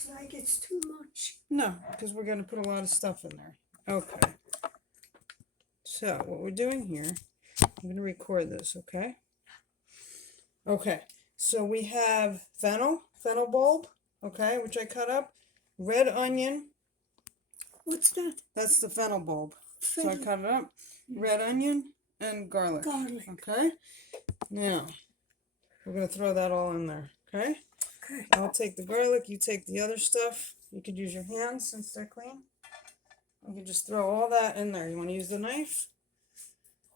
looks like it's too much. No, because we're going to put a lot of stuff in there. Okay. So what we're doing here, I'm going to record this, okay? Okay. So we have fennel bulb, okay, which I cut up. Red onion. What's that? That's the fennel bulb. So I Fennel. cut it up. Red onion and garlic. Garlic. Okay. Now, we're going to throw that all in there, okay? Okay. I'll take the garlic, you take the other stuff. You could use your hands since they're clean. You can just throw all that in there. You want to use the knife?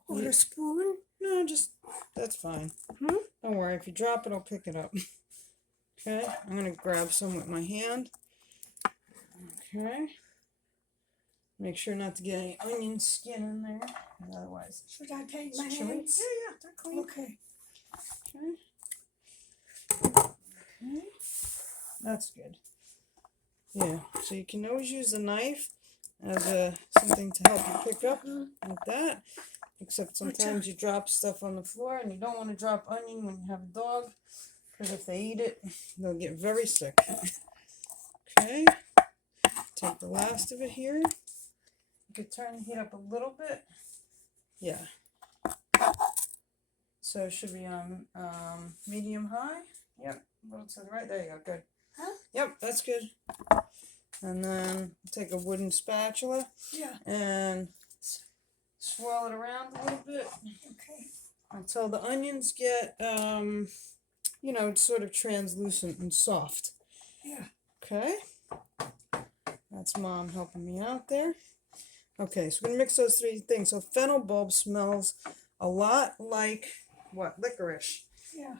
Or a spoon? No, just, that's fine. Don't worry, if you drop it, I'll pick it up. Okay, I'm going to grab some with my hand. Okay. Make sure not to get any onion skin in there, otherwise. Should I take my Should we? hands? Yeah, they're clean. Okay. Okay. That's good. Yeah, so you can always use the knife as something to help you pick up like that. Except sometimes you drop stuff on the floor and you don't want to drop onion when you have a dog, because if they eat it, they'll get very sick. Okay, take the last of it here. You could turn the heat up a little bit. Yeah. So it should be on medium high. Yep, a little to the right. There you go. Good. Huh? Yep, that's good. And then take a wooden spatula. Yeah. And swirl it around a little bit. Okay. Until the onions get, you know, sort of translucent and soft. Yeah. Okay. That's Mom helping me out there. Okay, so we're going to mix those three things. So fennel bulb smells a lot like, what, licorice. Yeah.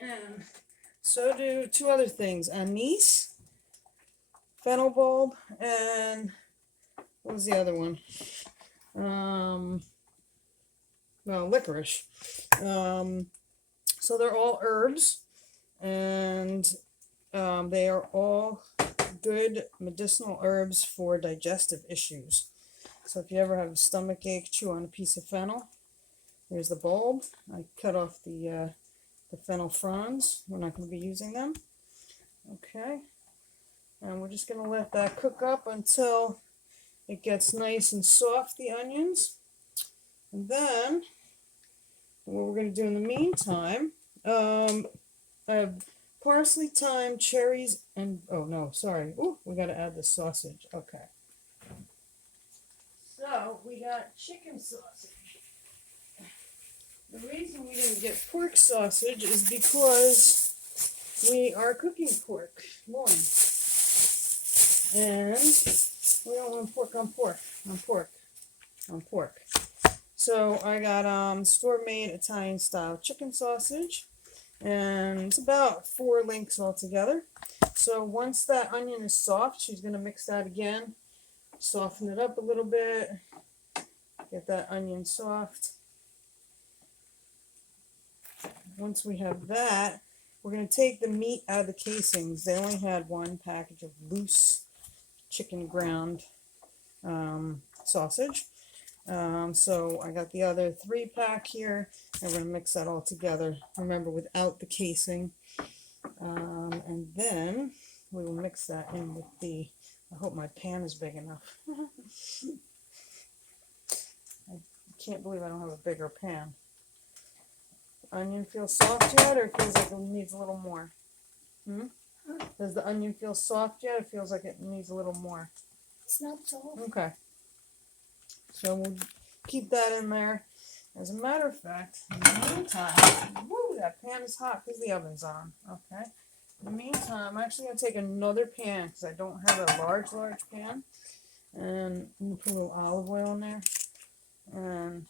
And so do two other things. Anise, fennel bulb, and what was the other one? Well, licorice. So they're all herbs, and they are all good medicinal herbs for digestive issues. So if you ever have a stomach ache, chew on a piece of fennel. Here's the bulb. I cut off the fennel fronds. We're not going to be using them. Okay. And we're just going to let that cook up until it gets nice and soft, the onions. And then, what we're going to do in the meantime, I have parsley, thyme, cherries, and, oh no, sorry. Ooh, we got to add the sausage. Okay. So, we got chicken sausage. The reason we didn't get pork sausage is because we are cooking pork, loin. And we don't want pork on pork. So I got store-made Italian style chicken sausage, and it's about 4 links altogether. So once that onion is soft, she's going to mix that again, soften it up a little bit, get that onion soft. Once we have that, we're going to take the meat out of the casings. They only had 1 package of loose chicken ground sausage. So I got the other 3-pack here, and we're going to mix that all together, remember, without the casing. And then we will mix that in with the, I hope my pan is big enough. I can't believe I don't have a bigger pan. Onion feel soft yet, or it feels like it needs a little more? Does the onion feel soft yet? It feels like it needs a little more. It's not soft. Okay. So we'll keep that in there. As a matter of fact, in the meantime, woo, that pan is hot because the oven's on. Okay. In the meantime, I'm actually going to take another pan because I don't have a large pan. And I'm going to put a little olive oil in there. And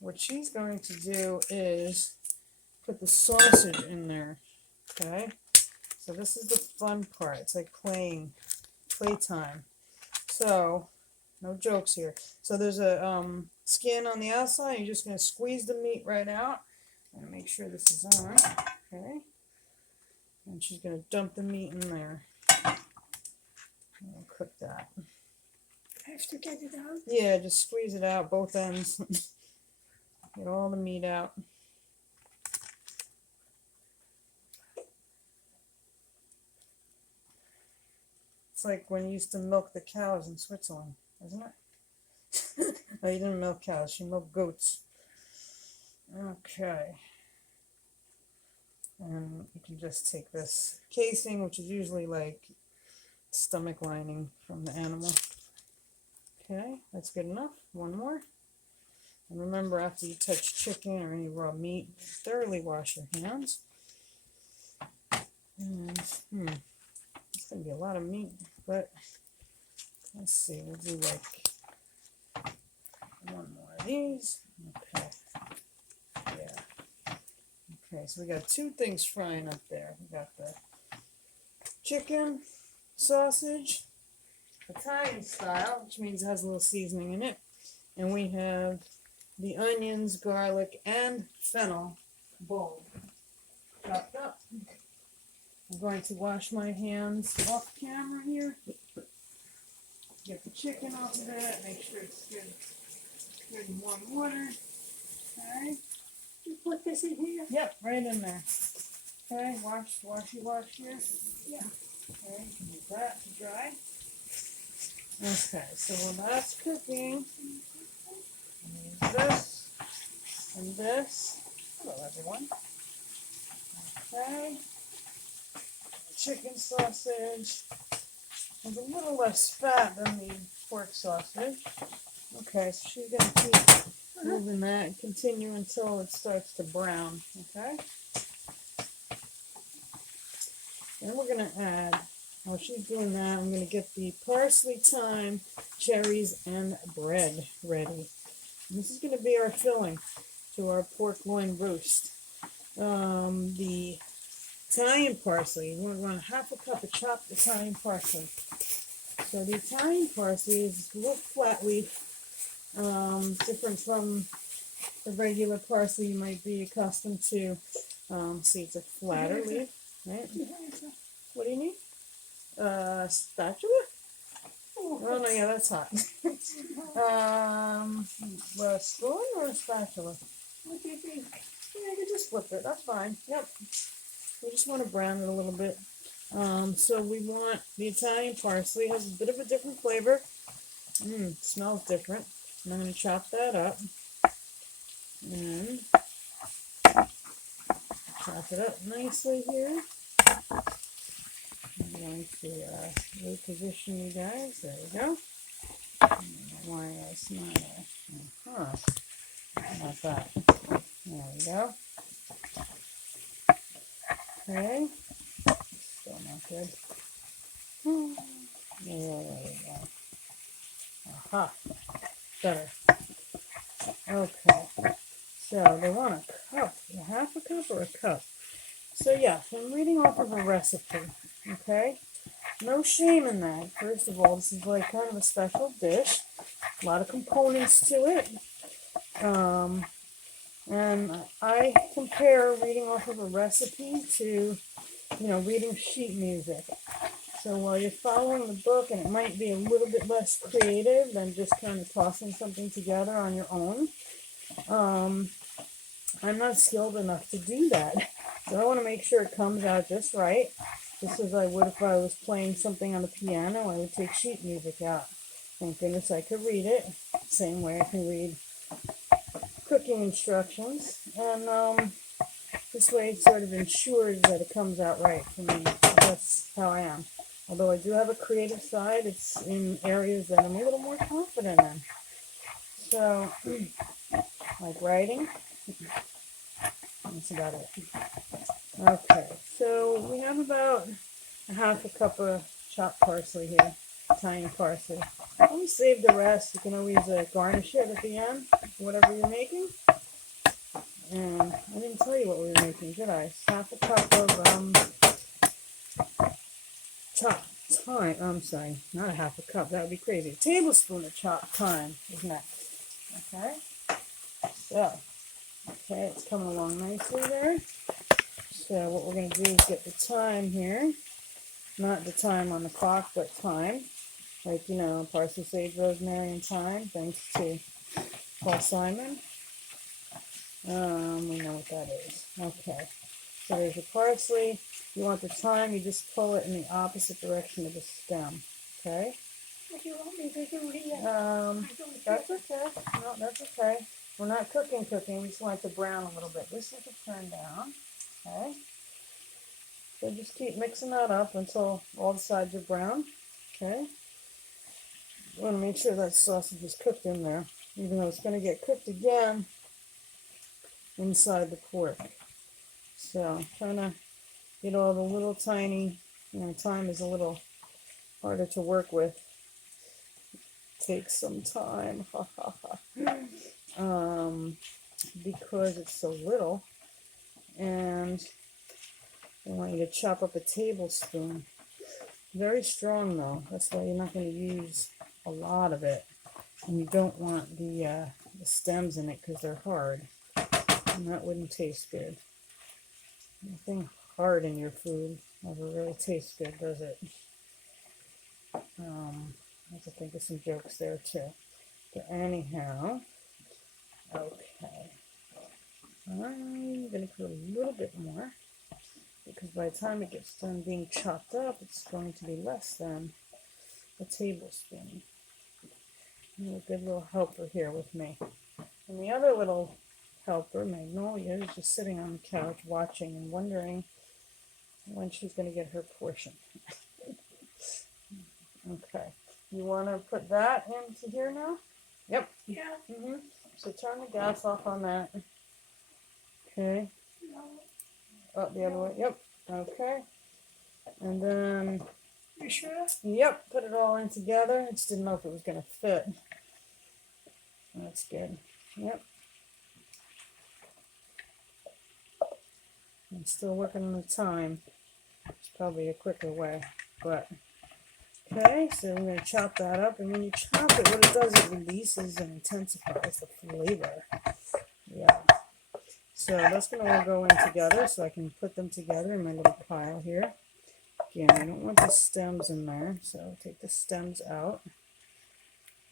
what she's going to do is put the sausage in there, okay? So this is the fun part. It's like playtime. So, no jokes here. So there's a skin on the outside. You're just going to squeeze the meat right out. And make sure this is on, okay? And she's going to dump the meat in there. And we'll cook that. I have to get it out. Yeah, just squeeze it out, both ends. Get all the meat out. It's like when you used to milk the cows in Switzerland, isn't it? Oh, you didn't milk cows, you milked goats. Okay. And you can just take this casing, which is usually like stomach lining from the animal. Okay, that's good enough. One more. And remember, after you touch chicken or any raw meat, thoroughly wash your hands. And, it's going to be a lot of meat, but let's see, we'll do like one more of these. Okay, yeah. Okay, so we got two things frying up there. We got the chicken, sausage, Italian style, which means it has a little seasoning in it. And we have the onions, garlic, and fennel bowl chopped up. I'm going to wash my hands off camera here. Get the chicken off of that, make sure it's good in warm water. Okay. You put this in here? Yep, right in there. Okay, wash here. Yeah. Okay, you can use that to dry. Okay, so while that's cooking, use this and this. Hello, everyone. Okay. Chicken sausage is a little less fat than the pork sausage. Okay, so she's going to keep moving that and continue until it starts to brown. Okay. Then we're going to add, while she's doing that, I'm going to get the parsley, thyme, cherries, and bread ready. And this is going to be our filling to our pork loin roast. The Italian parsley, we're going to want half a cup of chopped Italian parsley. So the Italian parsley is a little flat leaf, different from the regular parsley you might be accustomed to. See, it's a flatter leaf, right? What do you need? Spatula? Oh no, yeah, that's hot. A spoon or a spatula? What do you think? Yeah, you can just flip it. That's fine. Yep. We just want to brown it a little bit. So we want the Italian parsley. It has a bit of a different flavor. Smells different. And I'm going to chop that up. And chop it up nicely here. I'm going to reposition you guys. There we go. Why it's not there. How about that? There we go. Okay. Still not good. There we go. Aha. Better. Okay. So they want a cup. A half a cup or a cup? So yeah, so I'm reading off of a recipe. Okay? No shame in that. First of all, this is like kind of a special dish. A lot of components to it. And I compare reading off of a recipe to, reading sheet music. So while you're following the book, and it might be a little bit less creative than just kind of tossing something together on your own, I'm not skilled enough to do that. So I want to make sure it comes out just right. Just as I would if I was playing something on the piano, I would take sheet music out. Thank goodness I could read it. Same way I can read cooking instructions. And this way it sort of ensures that it comes out right for me. That's how I am. Although I do have a creative side, it's in areas that I'm a little more confident in. So, like writing, that's about it. Okay, so we have about a half a cup of chopped parsley here, Italian parsley. Always save the rest. You can always garnish it at the end, whatever you're making. And I didn't tell you what we were making, did I? Half a cup of chopped thyme. I'm sorry, not a half a cup. That would be crazy. A tablespoon of chopped thyme is next. Okay. So, okay, it's coming along nicely there. So what we're going to do is get the thyme here. Not the time on the clock, but thyme. Like, parsley, sage, rosemary, and thyme. Thanks to Paul Simon. We know what that is. Okay. So there's the parsley. you want the thyme, you just pull it in the opposite direction of the stem. Okay? What do you want me to do here? That's okay. No, that's okay. We're not cooking. We just want it to brown a little bit. This is a turn down. Okay? So just keep mixing that up until all the sides are brown. Okay? You want to make sure that sausage is cooked in there, even though it's going to get cooked again inside the pork. So trying to get all the little tiny, thyme is a little harder to work with. Takes some time. Because it's so little, and I want you to chop up a tablespoon. Very strong though, that's why you're not going to use a lot of it, and you don't want the stems in it because they're hard, and that wouldn't taste good. Nothing hard in your food never really tastes good, does it? I have to think of some jokes there too. But anyhow, okay. I'm going to put a little bit more, because by the time it gets done being chopped up, it's going to be less than a tablespoon. And a good little helper here with me. And the other little helper, Magnolia, is just sitting on the couch watching and wondering when she's going to get her portion. Okay. You want to put that into here now? Yep. Yeah. So turn the gas off on that. Okay. No. Oh, the other way. Yep. Okay. And then, You sure? yep, put it all in together. I just didn't know if it was going to fit. That's good. Yep. I'm still working on the thyme. It's probably a quicker way, but okay, so we're going to chop that up, and when you chop it, what it does, it releases and intensifies the flavor. Yeah. So that's going to all go in together, so I can put them together in my little pile here. Again, I don't want the stems in there, so take the stems out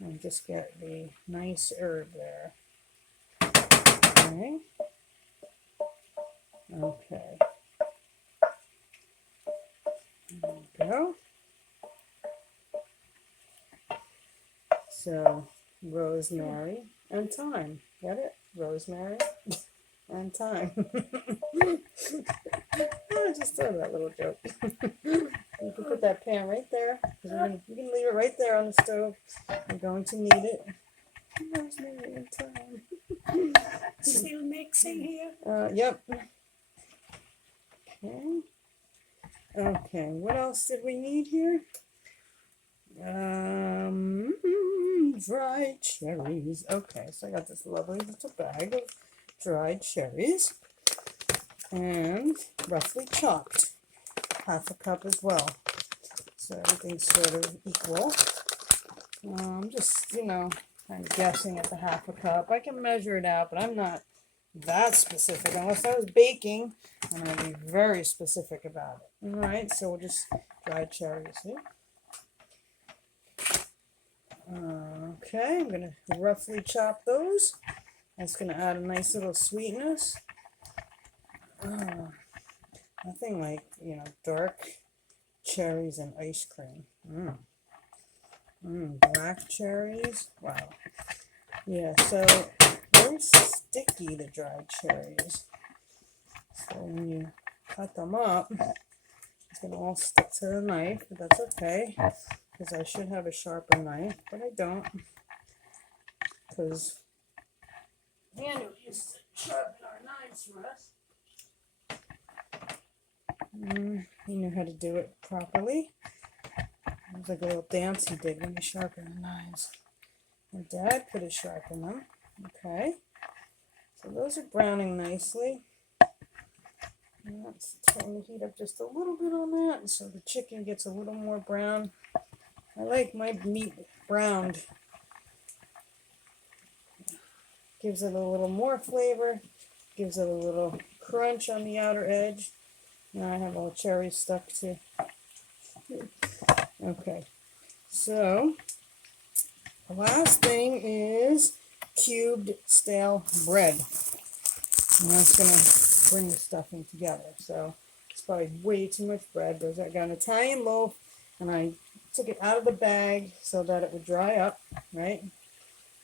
and just get the nice herb there. Okay. Okay. There we go. So, rosemary and thyme. Get it? Rosemary and thyme. I just thought of that little joke. You can put that pan right there. You can leave it right there on the stove. You're going to need it. Rosemary and thyme. Still mixing here. Yep. Okay. Okay, what else did we need here? Dried cherries. Okay, so I got this lovely little bag of dried cherries, and roughly chopped, half a cup as well. So everything's sort of equal. Just, kind of guessing at the half a cup. I can measure it out, but I'm not that specific. Unless I was baking, and I'd be very specific about it. All right, so we'll just dried cherries here. Okay, I'm going to roughly chop those. That's going to add a nice little sweetness. Nothing like, dark cherries and ice cream. Black cherries. Wow. Yeah, so very sticky, the dried cherries. So when you cut them up, it's going to all stick to the knife, but that's okay. Because I should have a sharper knife, but I don't. Because Daniel used to sharpen our knives for us. He knew how to do it properly. It was like a little dance he did when he sharpened the knives. My dad could have sharpened them. Okay. So those are browning nicely. And let's turn the heat up just a little bit on that, so the chicken gets a little more brown. I like my meat browned. Gives it a little more flavor. Gives it a little crunch on the outer edge. Now I have all the cherries stuck too. Okay. So, the last thing is cubed stale bread. And that's going to bring the stuffing together. So, it's probably way too much bread. There's I got an Italian loaf, and I took it out of the bag so that it would dry up, right?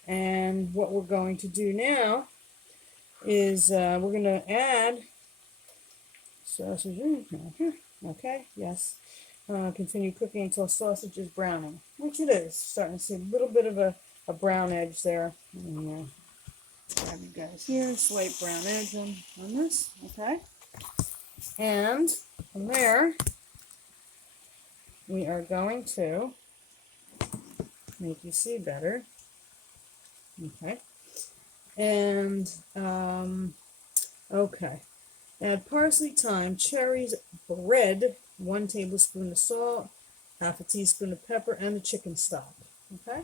And what we're going to do now is we're going to add sausage. Okay, yes. Continue cooking until sausage is browning, which it is. Starting to see a little bit of a brown edge there. And, grab you guys here, slight brown edge on this, okay? And from there, we are going to make you see better, okay? And, okay. Add parsley, thyme, cherries, bread, 1 tablespoon of salt, half a teaspoon of pepper, and the chicken stock, okay?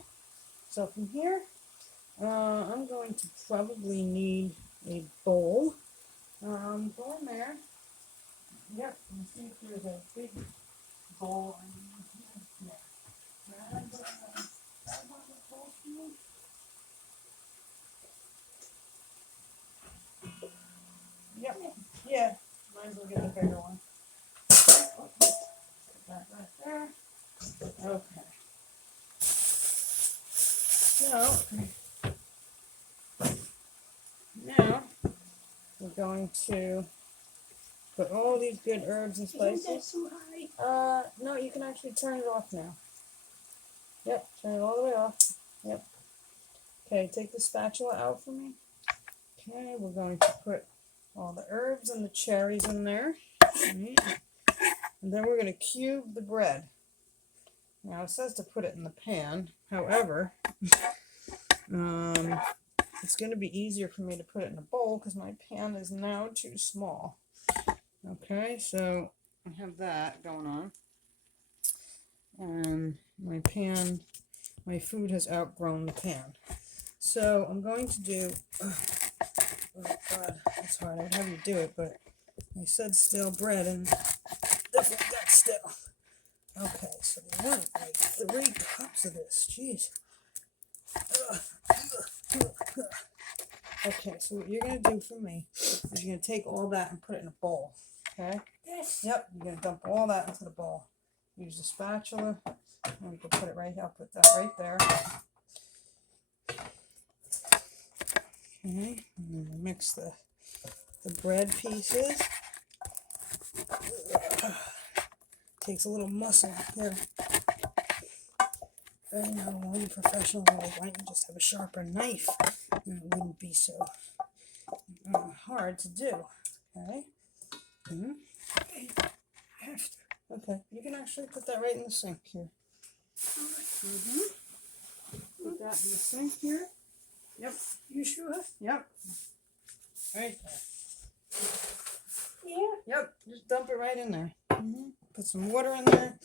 So from here, I'm going to probably need a bowl. Go in there. Yep, you see if there's a big bowl. Yep, yeah, might as well get the bigger one. Put that right there. Okay. So, now, we're going to put all these good herbs and Isn't that spices. too high? No, you can actually turn it off now. Yep, turn it all the way off. Yep. Okay, take the spatula out for me. Okay, we're going to put all the herbs and the cherries in there. Right. And then we're going to cube the bread. Now it says to put it in the pan. However, it's going to be easier for me to put it in a bowl because my pan is now too small. Okay, so I have that going on. And my pan, my food has outgrown the pan. So I'm going to do, oh God, that's hard. I'd have you do it, but I said stale bread and definitely got stale. Okay, so we want like 3 cups of this. Jeez. Okay, so what you're going to do for me is you're going to take all that and put it in a bowl. Okay? Yes. Yep, you're going to dump all that into the bowl. Use a spatula. And you can put it right here. I'll put that right there. Okay, and then we'll mix the bread pieces. Takes a little muscle here. I know, all you professionals are like, why don't you just have a sharper knife? And it wouldn't be so hard to do. Okay? Mm-hmm. Okay. I have to. Okay, you can actually put that right in the sink here. Mm-hmm. Put that in the sink here. Yep. You sure? Yep. Right there. Yeah. Yep. Just dump it right in there. Mm-hmm. Put some water in there.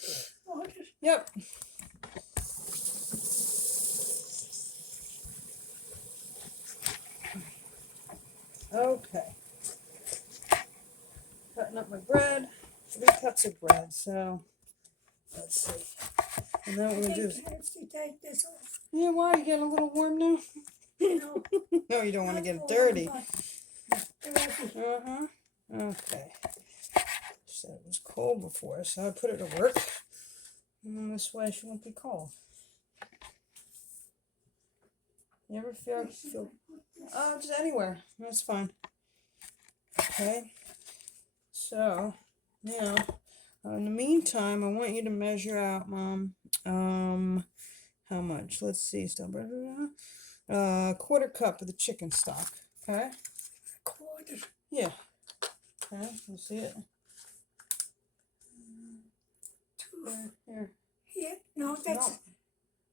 Oh, just Yep. Okay. Cutting up my bread. 3 cups of bread. So let's see. And then what we're gonna do is, I have to take this off. yeah, why are you getting a little warm now? No, No, you don't want to get it not dirty. all, but dirty. Uh-huh. Okay. So it was cold before, so I put it to work. And this way she won't be cold. You ever feel oh, just anywhere. That's fine. Okay. So now, in the meantime, I want you to measure out, Mom. How much? Let's see. Still, 1/4 cup of the chicken stock. Okay. Quarter. Yeah. Okay. You see it? Here. Here. No, that's No.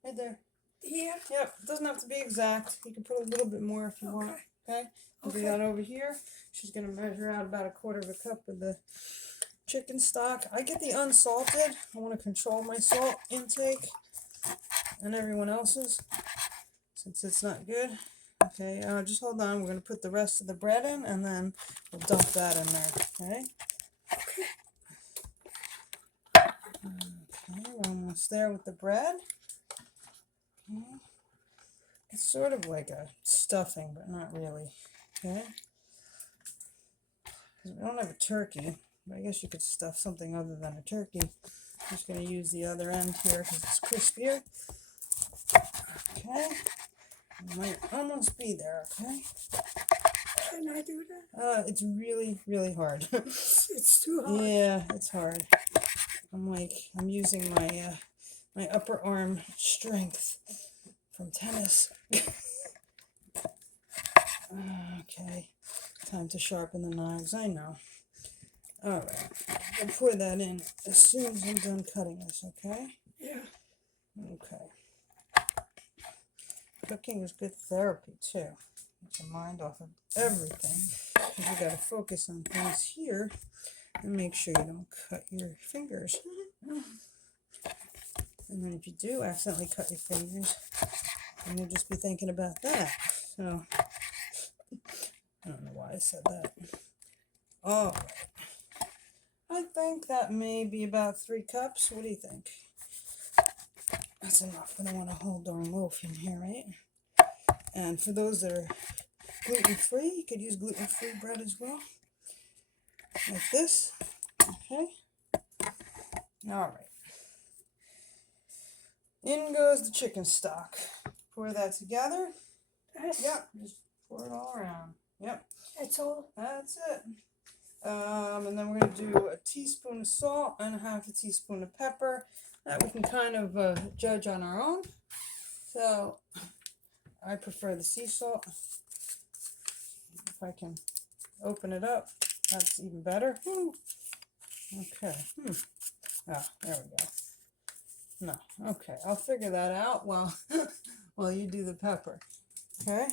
Right there. here. Yep. It doesn't have to be exact. You can put a little bit more if you want. Okay. Okay. We'll do Okay. that over here. She's gonna measure out about 1/4 cup of the chicken stock. I get the unsalted. I want to control my salt intake and everyone else's since it's not good. Okay, just hold on. We're gonna put the rest of the bread in and then we'll dump that in there. Okay. Okay, we're almost there with the bread. Okay. It's sort of like a stuffing, but not really. Okay. Because we don't have a turkey. But I guess you could stuff something other than a turkey. I'm just going to use the other end here because it's crispier. Okay. Might almost be there, okay? Can I do that? It's really, really hard. It's too hard. Yeah, it's hard. I'm using my my upper arm strength from tennis. Okay, time to sharpen the knives, I know. Alright, I'll pour that in as soon as I'm done cutting this, okay? Yeah. Okay. Cooking is good therapy too. Get your mind off of everything. Because you gotta focus on things here and make sure you don't cut your fingers. And then if you do accidentally cut your fingers, then you'll just be thinking about that. So, I don't know why I said that. All right. I think that may be about 3 cups. What do you think? That's enough. I don't want a whole darn loaf in here, right? And for those that are gluten-free, you could use gluten-free bread as well. Like this. Okay. All right. In goes the chicken stock. Pour that together. Yep. Just pour it all around. Yep. That's all. That's it. And then we're going to do a teaspoon of salt and a half a teaspoon of pepper. That we can kind of judge on our own. So, I prefer the sea salt. If I can open it up, that's even better. Okay. Ah, there we go. No, okay. I'll figure that out while you do the pepper. Okay.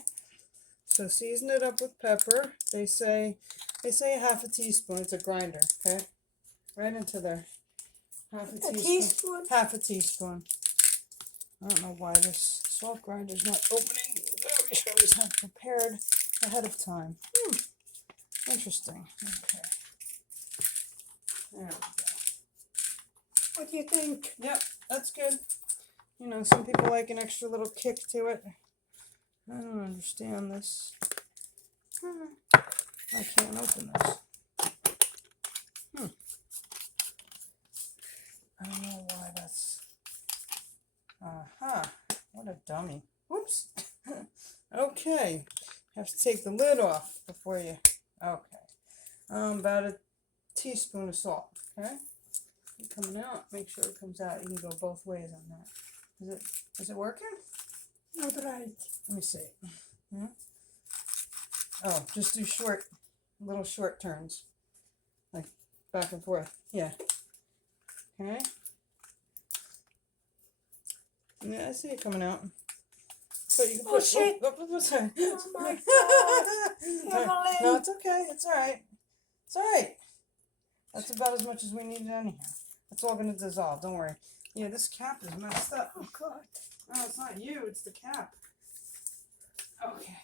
So season it up with pepper. They say a half a teaspoon. It's a grinder. Okay. Right into there. Half a teaspoon. Half a teaspoon. I don't know why this salt grinder is not opening. I wish I was had prepared ahead of time. Interesting. Okay. There we go. What do you think? Yep, that's good. You know, some people like an extra little kick to it. I don't understand this. I can't open this. I don't know why that's... What a dummy. Whoops. Okay. Have to take the lid off before you... Okay. About a teaspoon of salt. Okay. Coming out. Make sure it comes out. You can go both ways on that. Is it working? Not right. Let me see. Yeah. Oh, just do little short turns. Like back and forth. Yeah. Okay. Yeah, I see it coming out. So you can Oh, shit. Sorry. Oh my God. Evelyn. No, it's okay. It's all right. It's all right. That's about as much as we needed anyhow. It's all going to dissolve. Don't worry. Yeah, this cap is messed up. Oh, God. No, it's not you. It's the cap. Okay.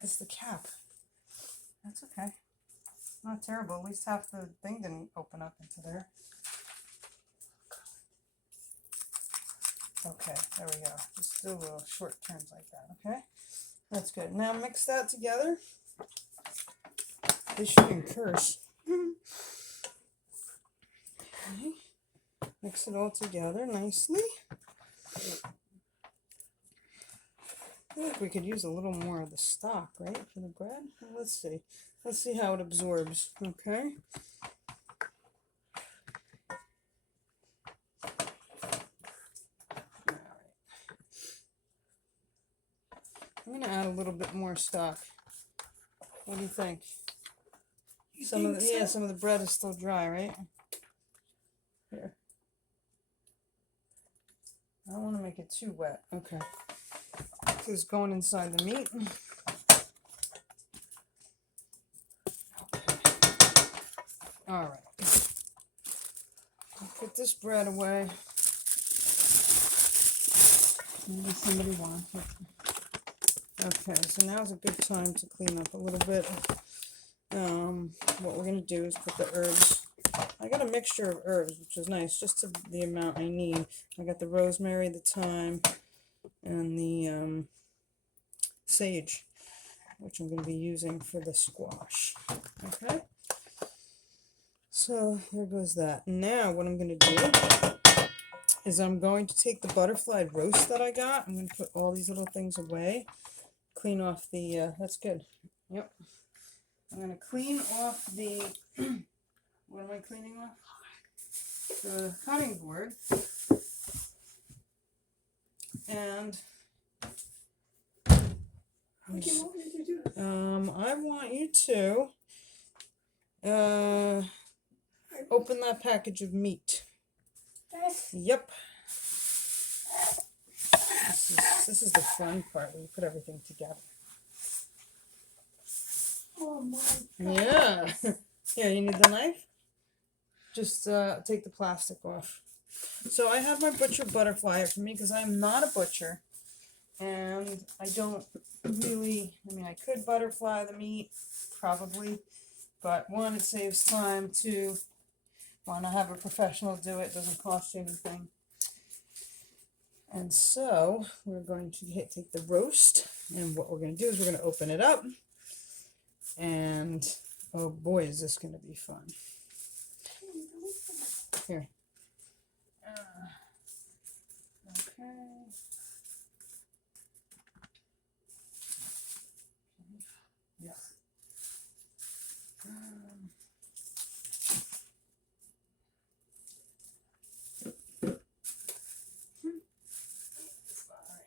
It's the cap. That's okay. Not terrible. At least half the thing didn't open up into there. Okay, there we go. Just do little short turns like that, okay? That's good. Now mix that together. They shouldn't curse. Okay. Mix it all together nicely. I feel like we could use a little more of the stock, right, for the bread? Let's see. Let's see how it absorbs, okay? I'm going to add a little bit more stock. What do you think? Some of the bread is still dry, right? Here. I don't want to make it too wet. Okay. Because it's going inside the meat. Okay. All right. I'll put this bread away. Maybe somebody wants it. Okay, so now's a good time to clean up a little bit. What we're going to do is put the herbs. I got a mixture of herbs, which is nice, just to the amount I need. I got the rosemary, the thyme, and the sage, which I'm going to be using for the squash. Okay? So there goes that. Now what I'm going to do is I'm going to take the butterfly roast that I got. I'm going to put all these little things away. Clean off the, that's good. Yep. I'm going to clean off the, what am I cleaning off? The cutting board. And What do you want me to do? I want you to open that package of meat. This? Yep. This is the fun part where you put everything together. Oh my God. Yeah. Yeah, you need the knife? Just take the plastic off. So I have my butcher butterfly here for me because I'm not a butcher. And I don't really, I mean, I could butterfly the meat, probably. But one, it saves time. Two, why not have a professional do it? It doesn't cost you anything. And so we're going to take the roast, and what we're going to do is we're going to open it up. And oh boy, is this going to be fun. Here. Okay. Yeah.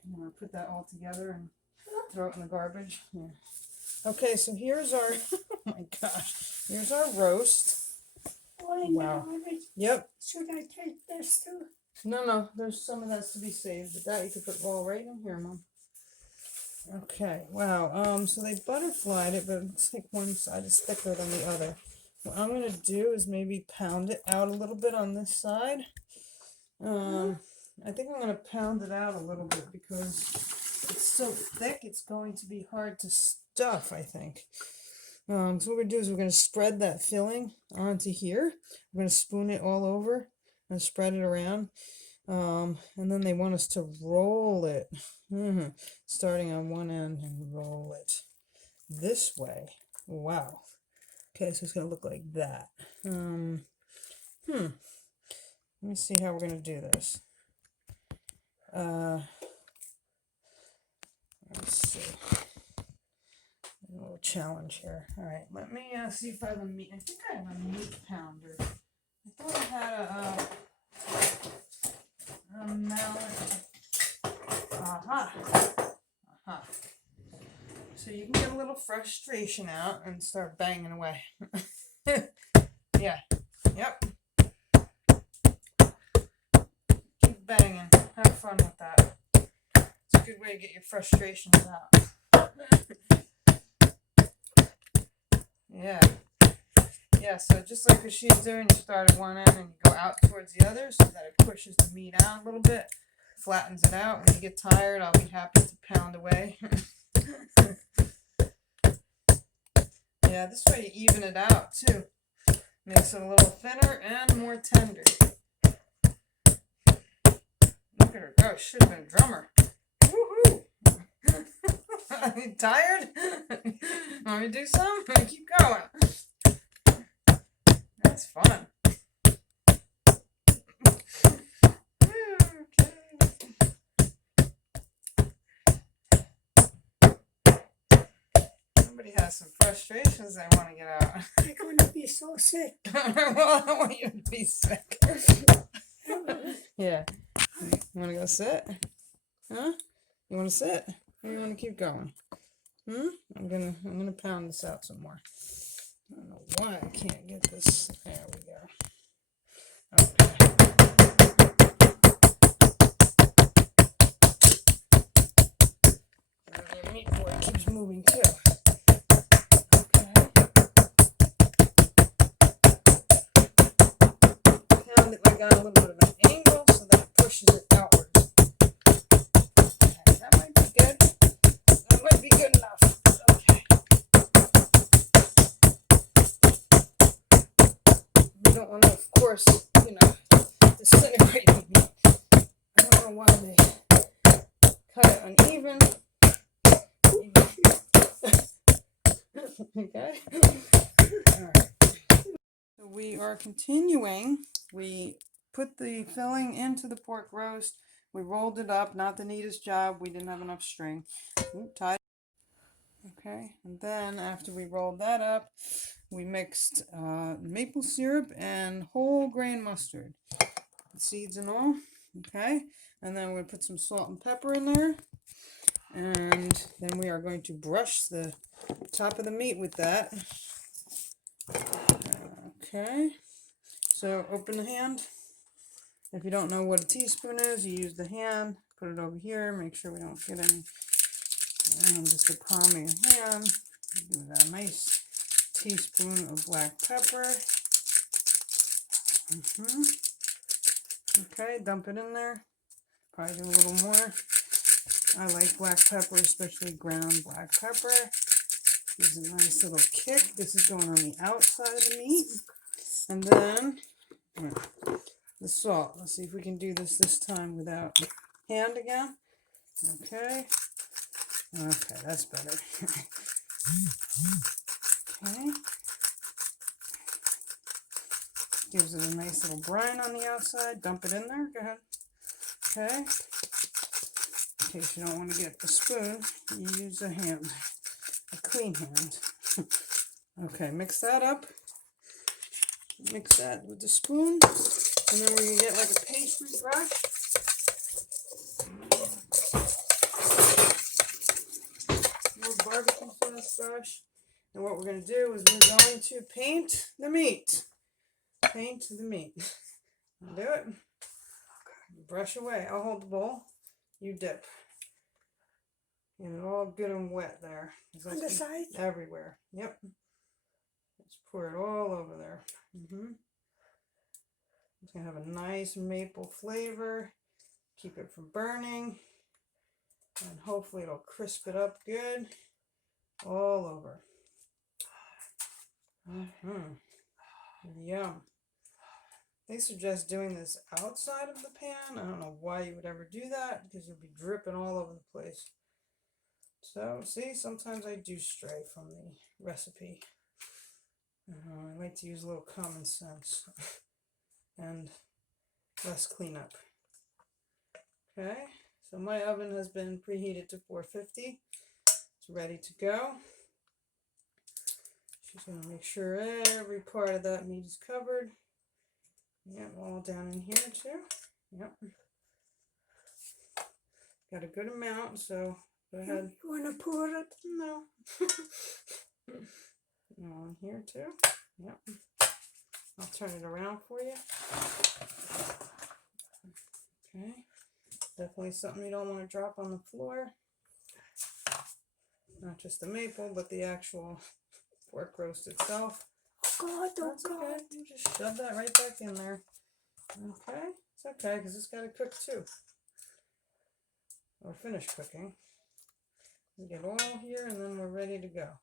I'm going to put that all together and throw it in the garbage. Yeah. Okay, so here's our, oh my gosh, here's our roast. Wow. Yep. Should I take this too? No, there's some of that's to be saved, but that you could put all right in here, Mom. Okay, wow, so they butterflied it, but it looks like one side is thicker than the other. What I'm going to do is maybe pound it out a little bit on this side. I think I'm going to pound it out a little bit because it's so thick, it's going to be hard to stuff, I think. So what we're going to do is we're going to spread that filling onto here. We're going to spoon it all over and spread it around. And then they want us to roll it, starting on one end and roll it this way. Wow. Okay, so it's going to look like that. Let me see how we're going to do this. Let's see. A little challenge here. All right, let me see if I have a meat. I think I have a meat pounder. I thought I had a mallet. Aha. So you can get a little frustration out and start banging away. Yeah. Yep. Keep banging. Have fun with that. It's a good way to get your frustrations out. Yeah. Yeah, so just like what she's doing, you start at one end and you go out towards the other so that it pushes the meat out a little bit, flattens it out. When you get tired, I'll be happy to pound away. Yeah, this way you even it out too. Makes it a little thinner and more tender. Look at her go. Should have been a drummer. Woohoo! Are you tired? Want me to do some? Keep going. That's fun. Somebody has some frustrations they want to get out. I'm going to be so sick. Well, I don't want you to be sick. Yeah. You want to go sit? Huh? You want to sit? Or you want to keep going? I'm gonna pound this out some more. I don't know why I can't get this. There we go. Okay. The meat board keeps moving too. Okay. Pound it like on a little bit of an angle so that it pushes it outwards. Okay, that might be good. That might be good enough. Okay. You don't want to, of course, disintegrate the meat. I don't know why they cut it uneven. Okay. All right. So we are continuing. We put the filling into the pork roast. We rolled it up, not the neatest job. We didn't have enough string. Tied. Okay, and then after we rolled that up, we mixed maple syrup and whole grain mustard, seeds and all. Okay, and then we put some salt and pepper in there, and then we are going to brush the top of the meat with that. Okay, so open the hand. If you don't know what a teaspoon is, you use the hand. Put it over here. Make sure we don't get any. And just the palm of your hand. Do a nice teaspoon of black pepper. Okay, dump it in there. Probably do a little more. I like black pepper, especially ground black pepper. Gives a nice little kick. This is going on the outside of the meat. And then the salt. Let's see if we can do this time without hand again. Okay. Okay, that's better. Okay. Gives it a nice little brine on the outside. Dump it in there. Go ahead. Okay. In case you don't want to get a spoon, you use a hand. A clean hand. Okay, mix that up. Mix that with the spoon. And then we're going to get like a pastry brush. Barbecue sauce brush. And what we're going to do is we're going to paint the meat. Paint the meat. Do it. Brush away. I'll hold the bowl. You dip. Get it all good and wet there. On the side? Everywhere. Yep. Just pour it all over there. It's going to have a nice maple flavor. Keep it from burning. And hopefully it'll crisp it up good. All over. Yum. They suggest doing this outside of the pan. I don't know why you would ever do that, because you'll be dripping all over the place. So, see, sometimes I do stray from the recipe. I like to use a little common sense and less cleanup. Okay, so my oven has been preheated to 450. It's ready to go. She's going to make sure every part of that meat is covered. Yep, all down in here too. Yep. Got a good amount, so go ahead. You want to pour it? No. On here too. Yep. I'll turn it around for you. Okay. Definitely something you don't want to drop on the floor. Not just the maple, but the actual pork roast itself. God, oh That's God. okay. You just shove that right back in there. Okay. It's okay, because it's got to cook too. Or finish cooking. We get all here, and then we're ready to go.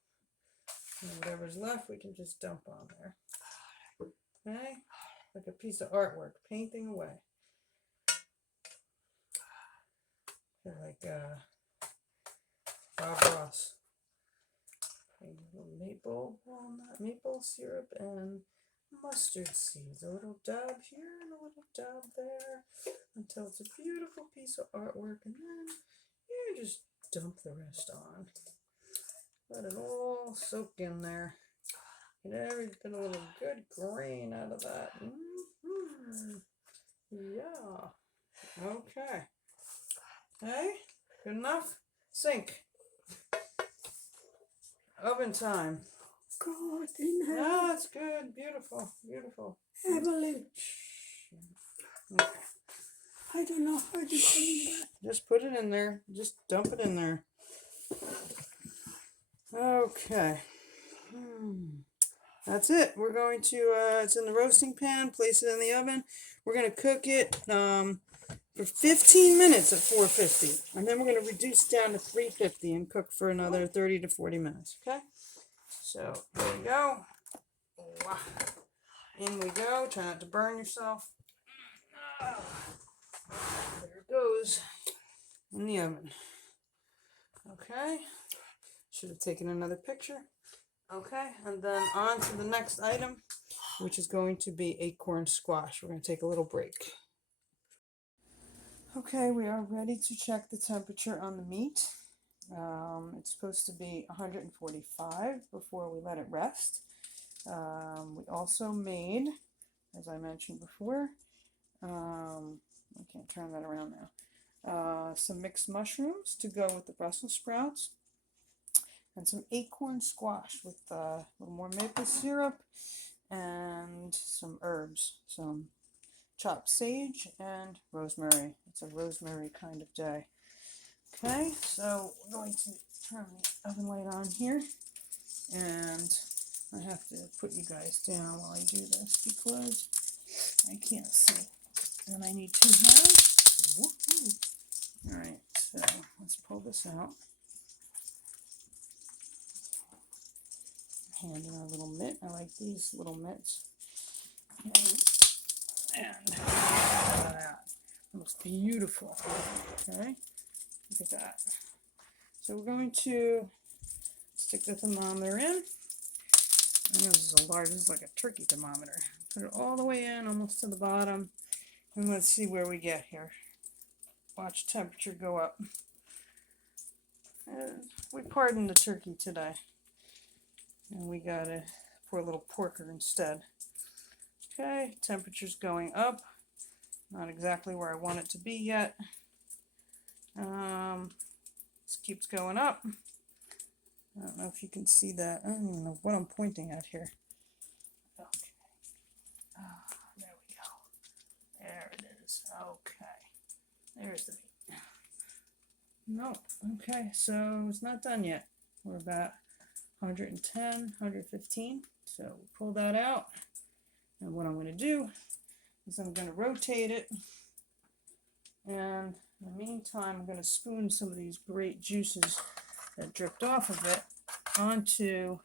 And whatever's left, we can just dump on there. Okay? Like a piece of artwork, painting away. Like Bob Ross. A little maple walnut, maple syrup, and mustard seeds. A little dab here and a little dab there, until it's a beautiful piece of artwork, and then you just dump the rest on. Let it all soak in there. Get every bit a little good grain out of that. Yeah. Okay. Hey, good enough? Sink. Oven time. God in heaven. Ah, it's good. Beautiful. Beautiful. Evelyn, Okay. I don't know how to do that. Just put it in there. Just dump it in there. Okay. That's it. We're going to, it's in the roasting pan. Place it in the oven. We're going to cook it for 15 minutes at 450. And then we're going to reduce down to 350 and cook for another 30 to 40 minutes. Okay? So, there we go. In we go. Try not to burn yourself. There it goes. In the oven. Okay. Should have taken another picture. Okay, and then on to the next item. which is going to be acorn squash. We're going to take a little break. Okay, we are ready to check the temperature on the meat. It's supposed to be 145 before we let it rest. We also made, as I mentioned before, I can't turn that around now, some mixed mushrooms to go with the Brussels sprouts, and some acorn squash with a little more maple syrup and some herbs, some chopped sage and rosemary. It's a rosemary kind of day. Okay, so we're going to turn the oven light on here, and I have to put you guys down while I do this because I can't see, and I need 2 hands. Woo-hoo. All right, so let's pull this out. Hand in our little mitt. I like these little mitts. And look at that. It looks beautiful. Okay, look at that. So we're going to stick the thermometer in. I know this is a large, this is like a turkey thermometer. Put it all the way in, almost to the bottom. And let's see where we get here. Watch temperature go up. We pardoned the turkey today. And we got a poor little porker instead. Okay, temperature's going up. Not exactly where I want it to be yet. This keeps going up. I don't know if you can see that. I don't even know what I'm pointing at here. Okay. There we go. There it is. Okay. There's the meat. No. Okay, so it's not done yet. We're about 110, 115. So we pull that out. And what I'm going to do is I'm going to rotate it. And in the meantime, I'm going to spoon some of these great juices that dripped off of it onto,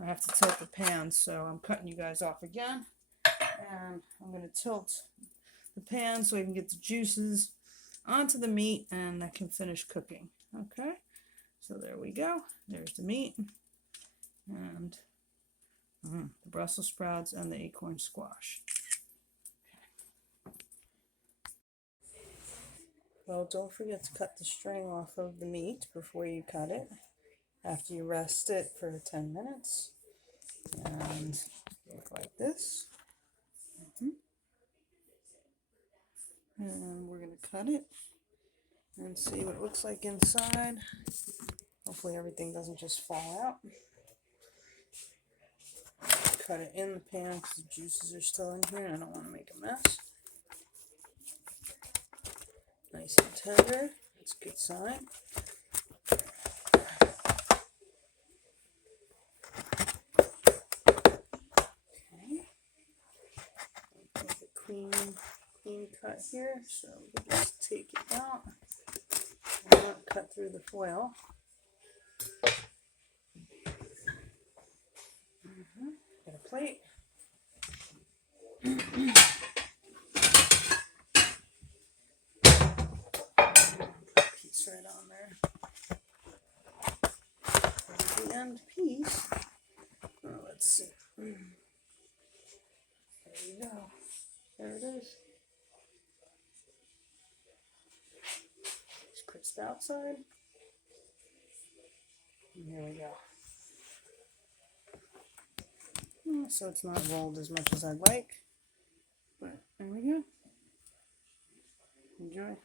I have to tilt the pan, so I'm cutting you guys off again. And I'm going to tilt the pan so I can get the juices onto the meat and I can finish cooking. Okay, so there we go. There's the meat and the Brussels sprouts and the acorn squash. Well, don't forget to cut the string off of the meat before you cut it, after you rest it for 10 minutes. And look like this. And we're going to cut it and see what it looks like inside. Hopefully everything doesn't just fall out. Cut it in the pan because the juices are still in here and I don't want to make a mess. Nice and tender. That's a good sign. Okay. Make a clean cut here, so we can just take it out and not cut through the foil. Get a plate. Piece right on there. And the end piece. Oh, let's see. There you go. There it is. It's crisp outside. And here we go. So it's not rolled as much as I'd like. But there we go. Enjoy.